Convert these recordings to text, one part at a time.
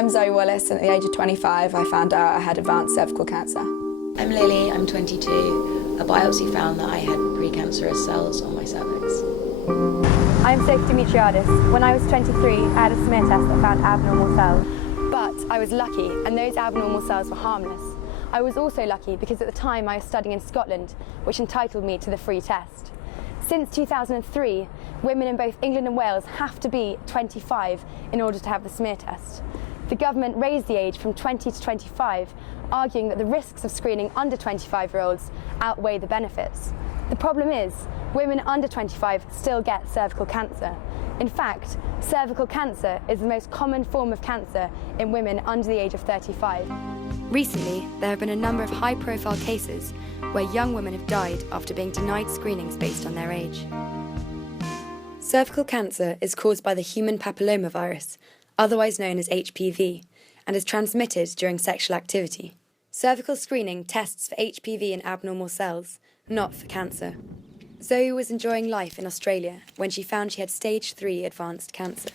I'm Zoe Wallace, and at the age of 25 I found out I had advanced cervical cancer. I'm Lily, I'm 22. A biopsy found that I had precancerous cells on my cervix. I'm Sophie Dimitriadis. When I was 23, I had a smear test that found abnormal cells. But I was lucky, and those abnormal cells were harmless. I was also lucky because at the time I was studying in Scotland, which entitled me to the free test. Since 2003, women in both England and Wales have to be 25 in order to have the smear test. The government raised the age from 20 to 25, arguing that the risks of screening under 25-year-olds outweigh the benefits. The problem is, women under 25 still get cervical cancer. In fact, cervical cancer is the most common form of cancer in women under the age of 35. Recently, there have been a number of high-profile cases where young women have died after being denied screenings based on their age. Cervical cancer is caused by the human papillomavirus, otherwise known as HPV, and is transmitted during sexual activity. Cervical screening tests for HPV in abnormal cells, not for cancer. Zoe was enjoying life in Australia when she found she had stage 3 advanced cancer.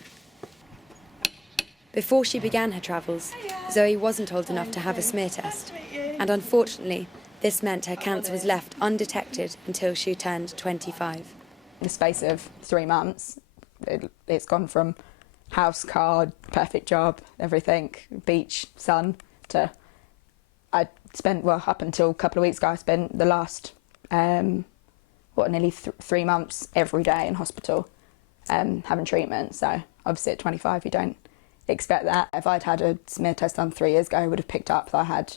Before she began her travels, Zoe wasn't old enough to have a smear test, and unfortunately, this meant her cancer was left undetected until she turned 25. In the space of 3 months, it's gone from house, car, perfect job, everything, beach, sun, to I spent, well, up until a couple of weeks ago, I spent the last, nearly 3 months every day in hospital having treatment. So obviously at 25 you don't expect that. If I'd had a smear test done 3 years ago, I would have picked up that I had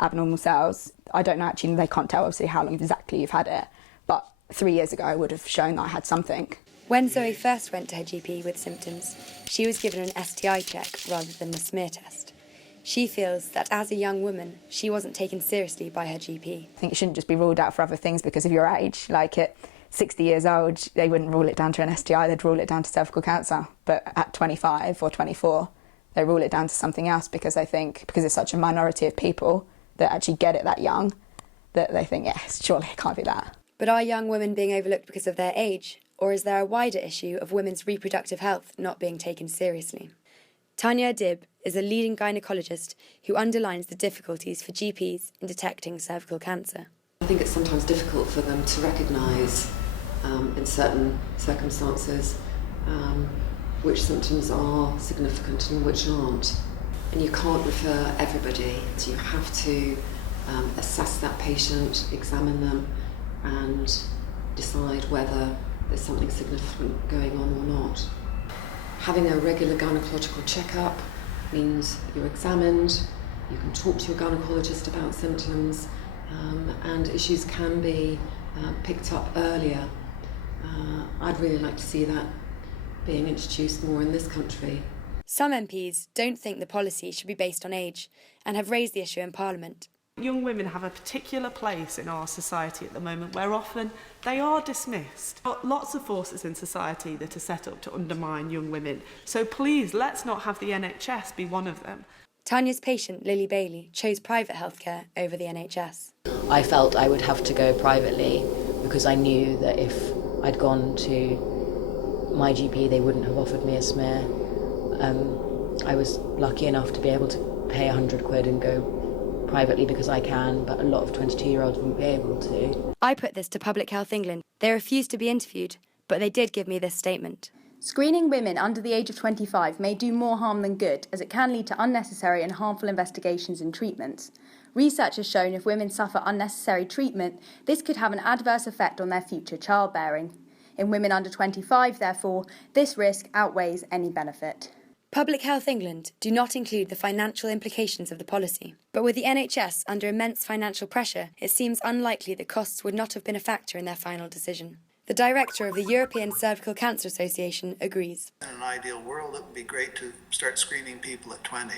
abnormal cells. I don't know, actually, they can't tell obviously how long exactly you've had it, but 3 years ago I would have shown that I had something. When Zoe first went to her GP with symptoms, she was given an STI check rather than a smear test. She feels that as a young woman, she wasn't taken seriously by her GP. I think you shouldn't just be ruled out for other things because of your age. Like at 60 years old, they wouldn't rule it down to an STI, they'd rule it down to cervical cancer. But at 25 or 24, they rule it down to something else because they think, because it's such a minority of people that actually get it that young, that they think, yes, surely it can't be that. But are young women being overlooked because of their age? Or is there a wider issue of women's reproductive health not being taken seriously? Tanya Adib is a leading gynaecologist who underlines the difficulties for GPs in detecting cervical cancer. I think it's sometimes difficult for them to recognise in certain circumstances which symptoms are significant and which aren't. And you can't refer everybody, so you have to assess that patient, examine them and decide whether there's something significant going on or not. Having a regular gynaecological checkup means you're examined, you can talk to your gynaecologist about symptoms, and issues can be picked up earlier. I'd really like to see that being introduced more in this country. Some MPs don't think the policy should be based on age and have raised the issue in Parliament. Young women have a particular place in our society at the moment where often they are dismissed. But lots of forces in society that are set up to undermine young women. So please, let's not have the NHS be one of them. Tanya's patient, Lily Bailey, chose private healthcare over the NHS. I felt I would have to go privately because I knew that if I'd gone to my GP, they wouldn't have offered me a smear. I was lucky enough to be able to pay 100 quid and go privately because I can, but a lot of 22-year-olds wouldn't be able to. I put this to Public Health England. They refused to be interviewed, but they did give me this statement. Screening women under the age of 25 may do more harm than good, as it can lead to unnecessary and harmful investigations and treatments. Research has shown if women suffer unnecessary treatment, this could have an adverse effect on their future childbearing. In women under 25, therefore, this risk outweighs any benefit. Public Health England do not include the financial implications of the policy, but with the NHS under immense financial pressure, it seems unlikely that costs would not have been a factor in their final decision. The director of the European Cervical Cancer Association agrees. In an ideal world, it would be great to start screening people at 20,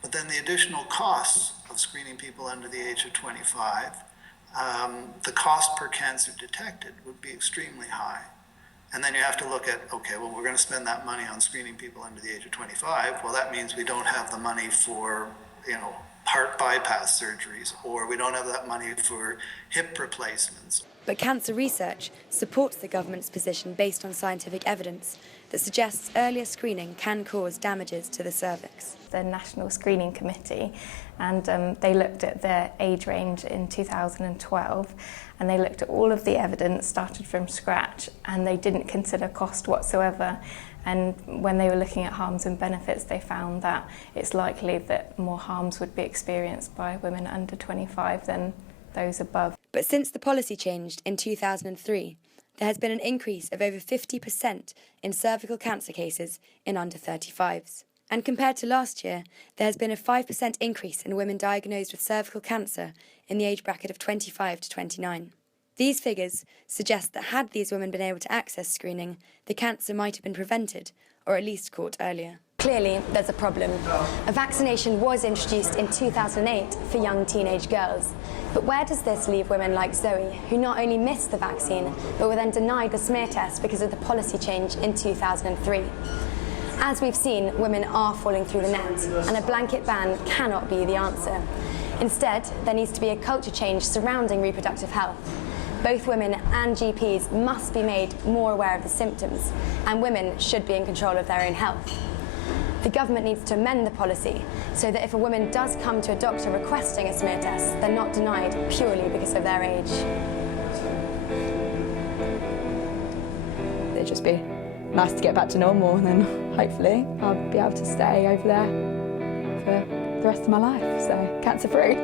but then the additional costs of screening people under the age of 25, the cost per cancer detected would be extremely high. And then you have to look at, okay, well, we're going to spend that money on screening people under the age of 25. Well, that means we don't have the money for, heart bypass surgeries, or we don't have that money for hip replacements. But cancer research supports the government's position based on scientific evidence that suggests earlier screening can cause damages to the cervix. The National Screening Committee, and they looked at the age range in 2012, and they looked at all of the evidence, started from scratch, and they didn't consider cost whatsoever. And when they were looking at harms and benefits, they found that it's likely that more harms would be experienced by women under 25 than those above. But since the policy changed in 2003, there has been an increase of over 50% in cervical cancer cases in under 35s. And compared to last year, there has been a 5% increase in women diagnosed with cervical cancer in the age bracket of 25 to 29. These figures suggest that had these women been able to access screening, the cancer might have been prevented, or at least caught earlier. Clearly, there's a problem. A vaccination was introduced in 2008 for young teenage girls. But where does this leave women like Zoe, who not only missed the vaccine, but were then denied the smear test because of the policy change in 2003? As we've seen, women are falling through the net, and a blanket ban cannot be the answer. Instead, there needs to be a culture change surrounding reproductive health. Both women and GPs must be made more aware of the symptoms, and women should be in control of their own health. The government needs to amend the policy so that if a woman does come to a doctor requesting a smear test, they're not denied purely because of their age. It'd just be nice to get back to normal, and then hopefully I'll be able to stay over there for the rest of my life, so cancer-free.